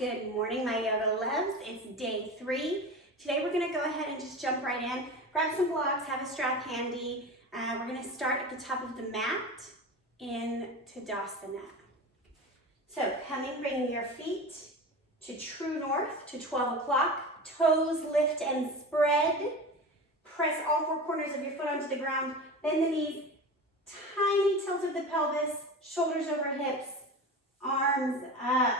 Good morning, my yoga loves. It's day 3. Today we're going to go ahead and just jump right in. Grab some blocks, have a strap handy. We're going to start at the top of the mat in Tadasana. So bringing your feet to true north, to 12 o'clock. Toes lift and spread. Press all 4 corners of your foot onto the ground. Bend the knees. Tiny tilt of the pelvis. Shoulders over hips. Arms up.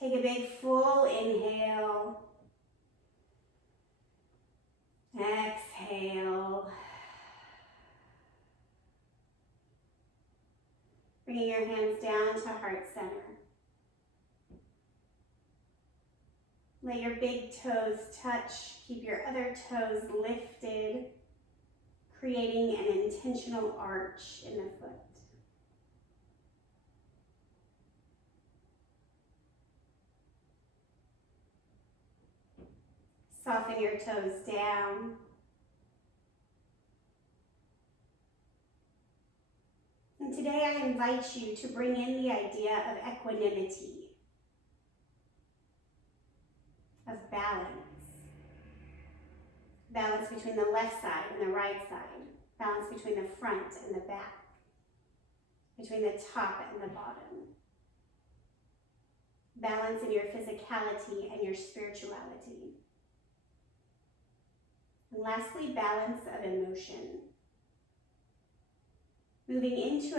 Take a big full inhale. Exhale. Bringing your hands down to heart center. Let your big toes touch. Keep your other toes lifted, creating an intentional arch in the foot. Soften your toes down. And today I invite you to bring in the idea of equanimity, of balance. Balance between the left side and the right side. Balance between the front and the back. Between the top and the bottom. Balance in your physicality and your spirituality. And lastly, balance of emotion. Moving into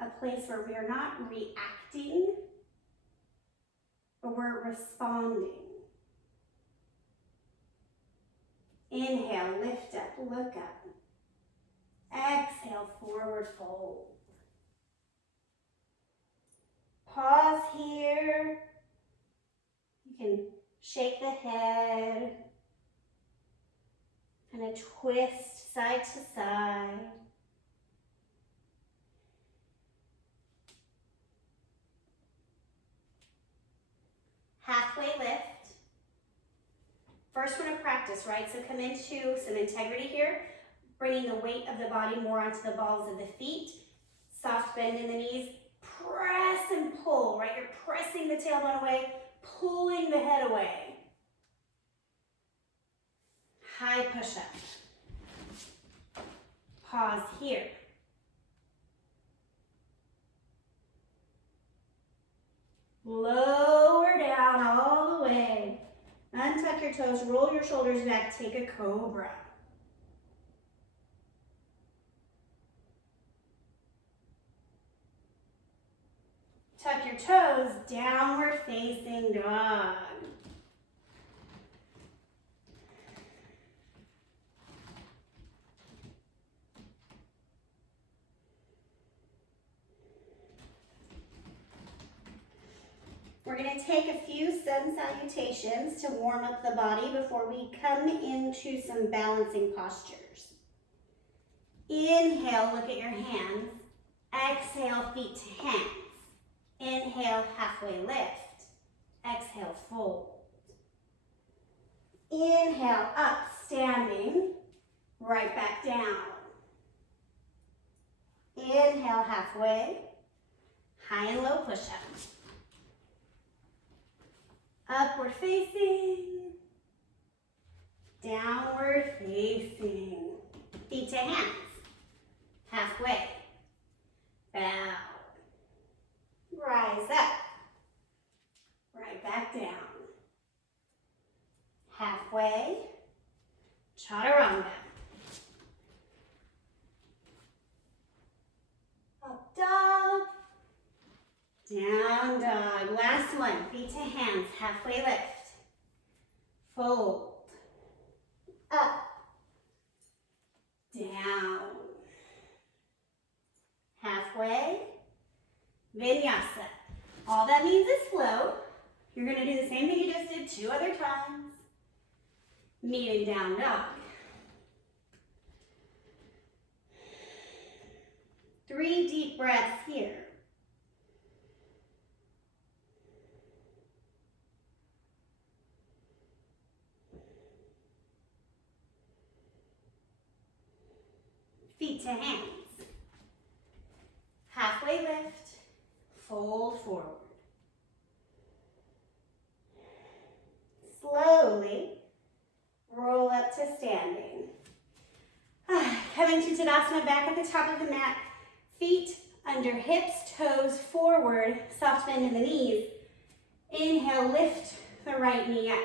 a place where we are not reacting, but we're responding. Inhale, lift up, look up. Exhale, forward fold. Pause here. You can shake the head. Kind of twist side to side. Halfway lift. First one to practice, right? So come into some integrity here, bringing the weight of the body more onto the balls of the feet. Soft bend in the knees. Press and pull, right? You're pressing the tailbone away, pulling the head away. High push-up. Pause here. Lower down all the way. Untuck your toes, roll your shoulders back, take a cobra. Tuck your toes, downward facing dog. We're going to take a few sun salutations to warm up the body before we come into some balancing postures. Inhale, look at your hands. Exhale, feet to hands. Inhale, halfway lift. Exhale, fold. Inhale, up, standing. Right back down. Inhale, halfway. High and low push-up. Upward facing, downward facing, feet to hands, halfway, bow, rise up, right back down, halfway, chaturanga, up dog, down dog. Last one. Feet to hands. Halfway lift. Fold. Up. Down. Halfway. Vinyasa. All that means is flow. You're going to do the same thing you just did 2 other times. Meeting down dog. 3 deep breaths here. Feet to hands. Halfway lift, fold forward. slowly roll up to standing. Coming to Tadasana, back at the top of the mat, feet under hips, toes forward, soft bend in the knees. Inhale, lift the right knee up.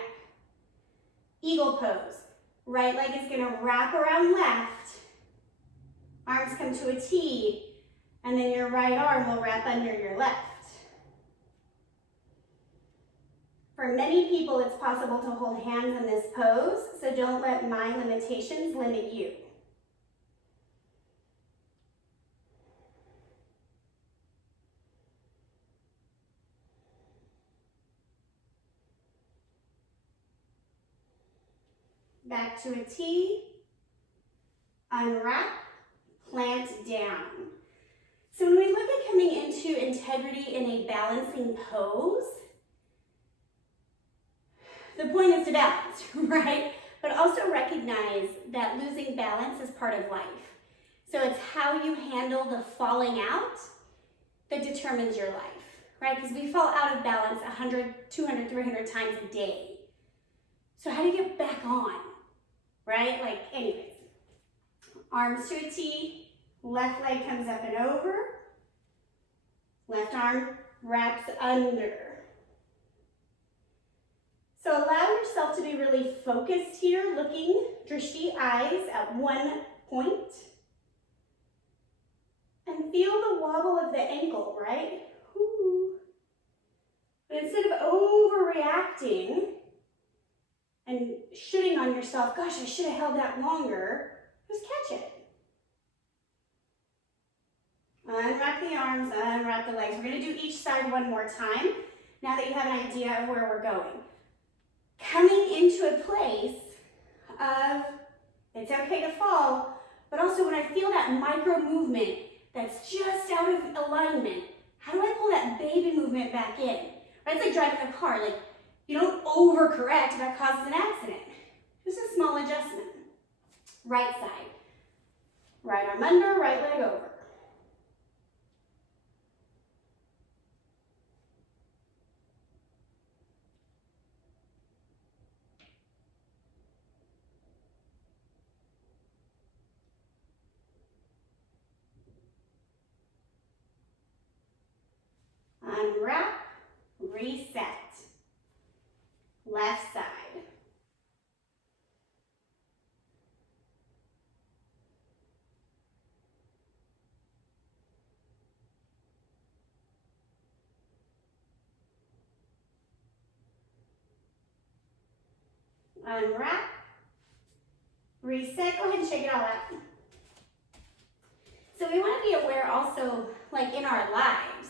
Eagle pose. Right leg is gonna wrap around left. Arms come to a T, and then your right arm will wrap under your left. For many people, it's possible to hold hands in this pose, so don't let my limitations limit you. Back to a T, unwrap, plant down. So when we look at coming into integrity in a balancing pose, the point is to balance, right? But also recognize that losing balance is part of life. So it's how you handle the falling out that determines your life, right? Because we fall out of balance 100, 200, 300 times a day. So how do you get back on, right? Like, anyways, arms to a T, left leg comes up and over, left arm wraps under. So allow yourself to be really focused here, looking drishti eyes at one point. And feel the wobble of the ankle, right? Ooh. But instead of overreacting and shooting on yourself, gosh, I should have held that longer, just catch it. Unwrap the arms, unwrap the legs. We're going to do each side one more time, now that you have an idea of where we're going. Coming into a place of, it's okay to fall, but also when I feel that micro movement that's just out of alignment, how do I pull that baby movement back in? Right? It's like driving a car. Like, you don't overcorrect, that causes an accident. Just a small adjustment. Right side. Right arm under, right leg over. Unwrap, reset. Left side. Unwrap, reset. Go ahead and shake it all out. So we want to be aware also, like in our lives,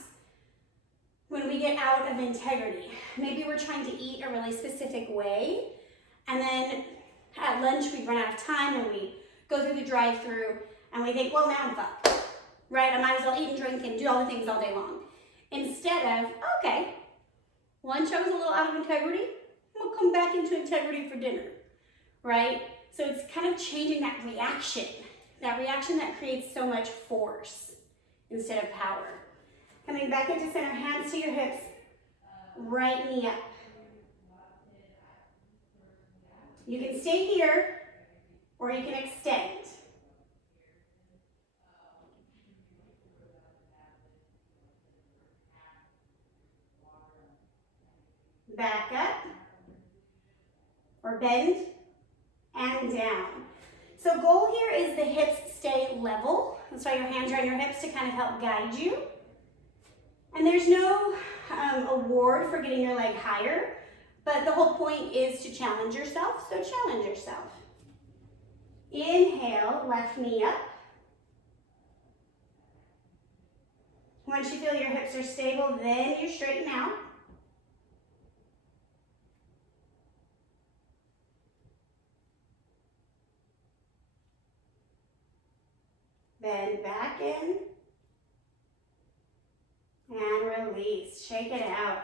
when we get out of integrity. Maybe we're trying to eat a really specific way, and then at lunch we run out of time and we go through the drive-thru and we think, well, now I'm fucked, right? I might as well eat and drink and do all the things all day long. Instead of, okay, lunch I was a little out of integrity, we'll come back into integrity for dinner, right? So it's kind of changing that reaction that creates so much force instead of power. Coming back into center, hands to your hips, right knee up. You can stay here, or you can extend. Back up, or bend, and down. So goal here is the hips stay level. That's why your hands are on your hips to kind of help guide you. And there's no award for getting your leg higher, but the whole point is to challenge yourself, so challenge yourself. Inhale, left knee up. Once you feel your hips are stable, then you straighten out. Bend back in. And release, shake it out.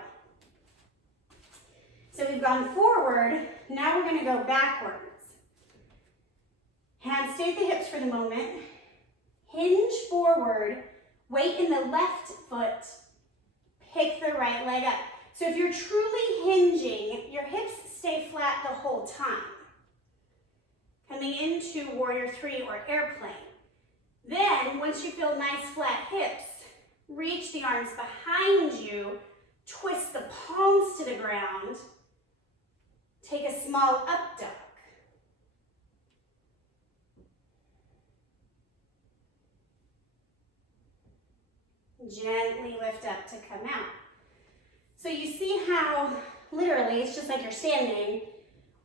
So we've gone forward, now we're gonna go backwards. Hands stay at the hips for the moment. Hinge forward, weight in the left foot, pick the right leg up. So if you're truly hinging, your hips stay flat the whole time. Coming into warrior three or airplane. Then, once you feel nice flat hips, reach the arms behind you, twist the palms to the ground, take a small up dog. Gently lift up to come out. So you see how, literally, it's just like you're standing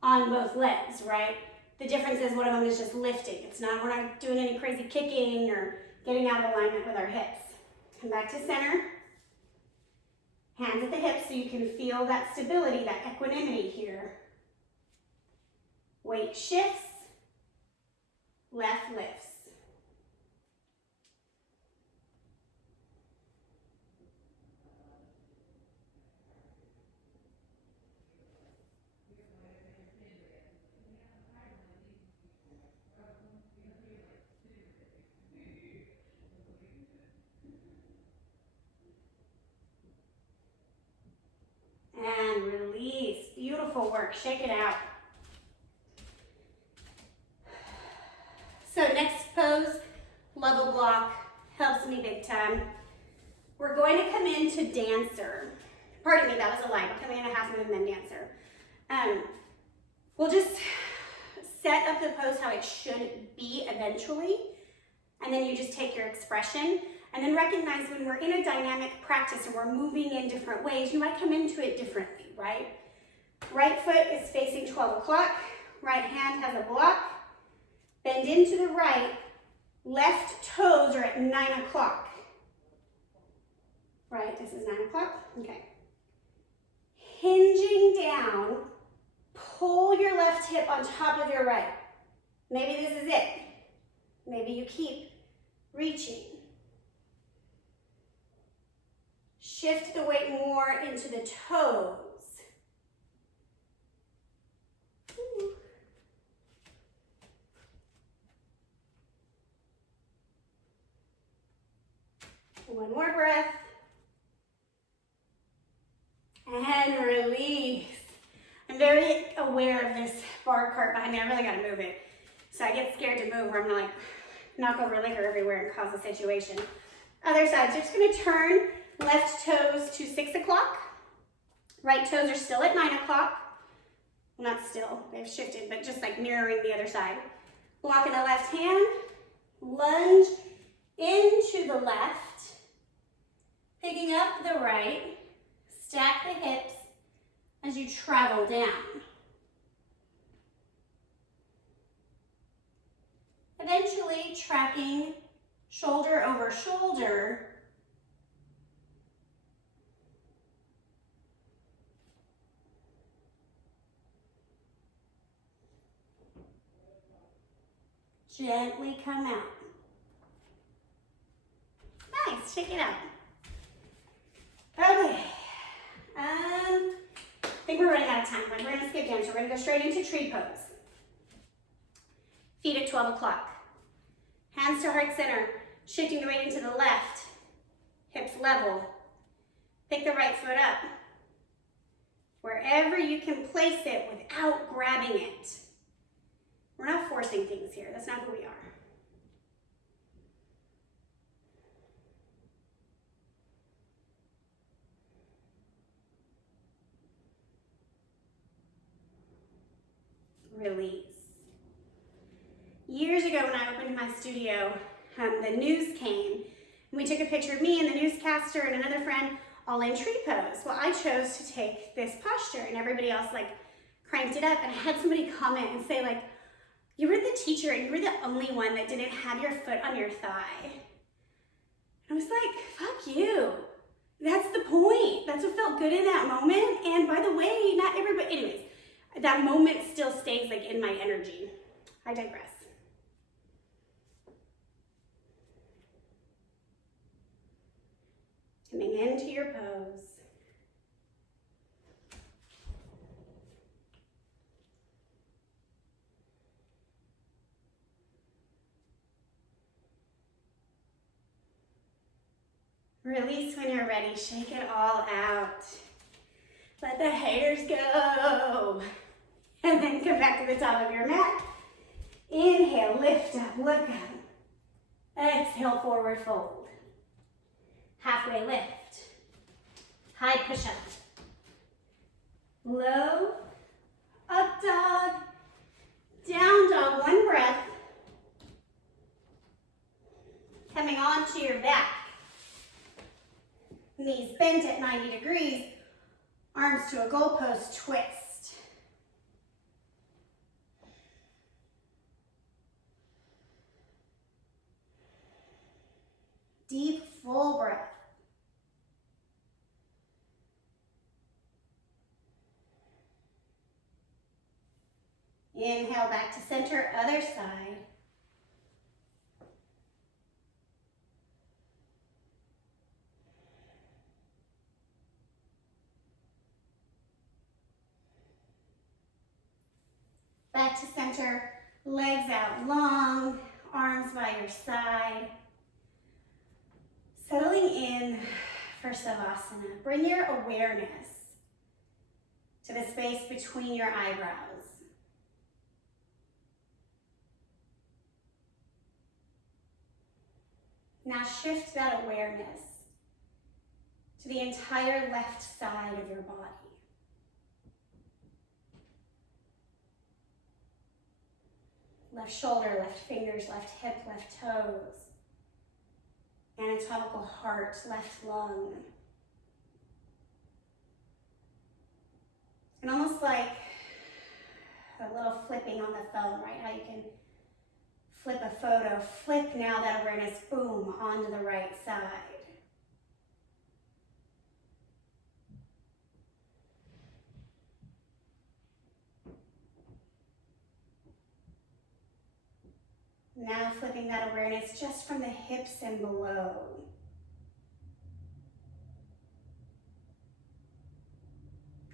on both legs, right? The difference is one of them is just lifting. It's not, we're not doing any crazy kicking or getting out of alignment with our hips. Come back to center. Hands at the hips so you can feel that stability, that equanimity here. Weight shifts, left lifts. And release. Beautiful work. Shake it out. So next pose, level block, helps me big time. We're going to come into dancer. Pardon me, that was a lie. We're coming in a half moon, then dancer. We'll just set up the pose how it should be eventually, and then you just take your expression. And then recognize when we're in a dynamic practice and we're moving in different ways, you might come into it differently, right? Right foot is facing 12 o'clock. Right hand has a block. Bend into the right. Left toes are at 9 o'clock. Right, this is 9 o'clock? Okay. Hinging down, pull your left hip on top of your right. Maybe this is it. Maybe you keep reaching. Shift the weight more into the toes. Ooh. One more breath. And release. I'm very aware of this bar cart behind me. I really gotta move it. So I get scared to move or I'm gonna like knock over liquor everywhere and cause a situation. Other side, so just gonna turn left toes to 6 o'clock. Right toes are still at 9 o'clock. Well, not still, they've shifted, but just like mirroring the other side. Block in the left hand, lunge into the left, picking up the right, stack the hips as you travel down. Eventually tracking shoulder over shoulder. Gently come out. Nice, shake it out. Okay, I think we're running out of time, but we're gonna skip down, so we're gonna go straight into tree pose. Feet at 12 o'clock. Hands to heart center, shifting the weight into the left, hips level. Pick the right foot up. Wherever you can place it without grabbing it. We're not forcing things here. That's not who we are. Release. Years ago when I opened my studio, the news came, and we took a picture of me and the newscaster and another friend all in tree pose. Well, I chose to take this posture, and everybody else like cranked it up, and I had somebody comment and say like, you were the teacher and you were the only one that didn't have your foot on your thigh. I was like, fuck you. That's the point. That's what felt good in that moment. And by the way, not everybody, anyways, that moment still stays like in my energy. I digress. Coming into your pose. Release when you're ready. Shake it all out. Let the haters go. And then come back to the top of your mat. Inhale, lift up, look up. Exhale, forward fold. Halfway lift. High push up. Low, up dog, down dog, one breath. Coming onto your back. Knees bent at 90 degrees, arms to a goalpost twist. Deep, full breath. Inhale back to center, other side. Back to center, legs out long, arms by your side. Settling in for Savasana. Bring your awareness to the space between your eyebrows. Now shift that awareness to the entire left side of your body. Left shoulder, left fingers, left hip, left toes. Anatomical heart, left lung. And almost like a little flipping on the phone, right? How you can flip a photo, flip now that awareness, boom, onto the right side. Now flipping that awareness just from the hips and below.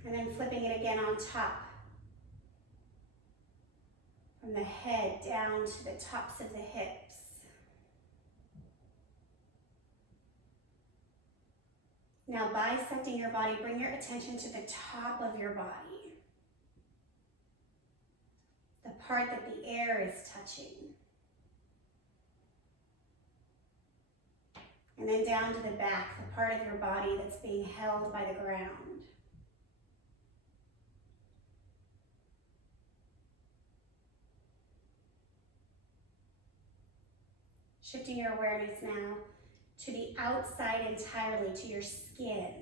And then flipping it again on top. From the head down to the tops of the hips. Now bisecting your body, bring your attention to the top of your body. The part that the air is touching. And then down to the back, the part of your body that's being held by the ground. Shifting your awareness now to the outside entirely, to your skin.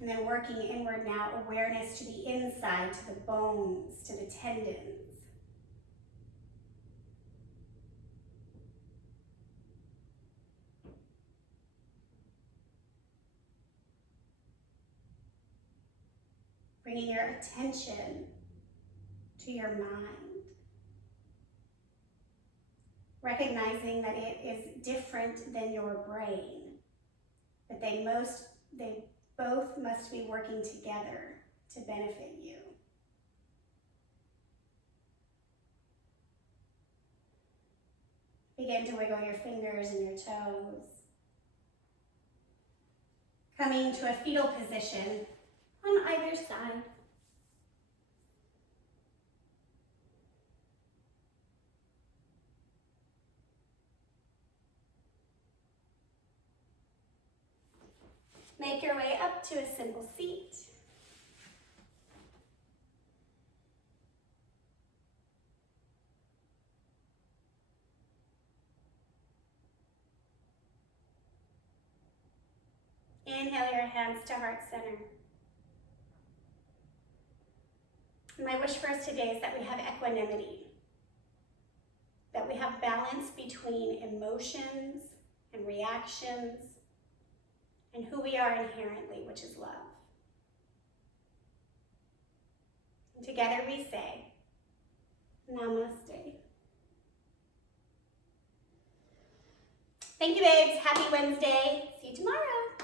And then working inward now, awareness to the inside, to the bones, to the tendons. Bringing your attention to your mind. Recognizing that it is different than your brain, but they both must be working together to benefit you. Begin to wiggle your fingers and your toes. Coming to a fetal position on either side. Make your way up to a simple seat. Inhale your hands to heart center. My wish for us today is that we have equanimity, that we have balance between emotions and reactions and who we are inherently, which is love. And together we say, Namaste. Thank you, babes. Happy Wednesday. See you tomorrow.